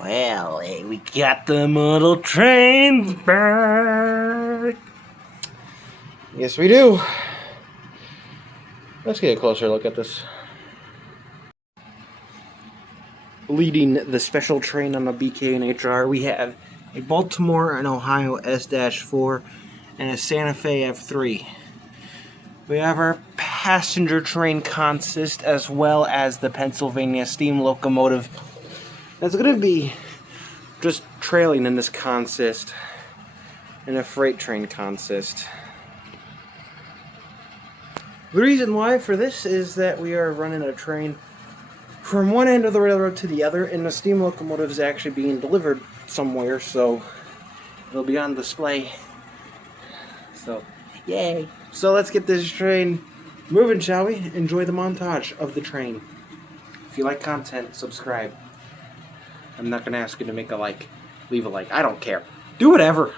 Well, hey, we got the model trains back. Yes, we do. Let's get a closer look at this. Leading the special train on the BK&HR, we have a Baltimore and Ohio S-4 and a Santa Fe F3. We have our passenger train consist as well as the Pennsylvania steam locomotive. That's going to be just trailing in this consist and a freight train consist. The reason why for this is that we are running a train from one end of the railroad to the other, and the steam locomotive is actually being delivered somewhere, so it'll be on display. So, yay! So let's get this train moving, shall we? Enjoy the montage of the train. If you like content, subscribe. I'm not going to ask you to make a like. Leave a like. I don't care. Do whatever.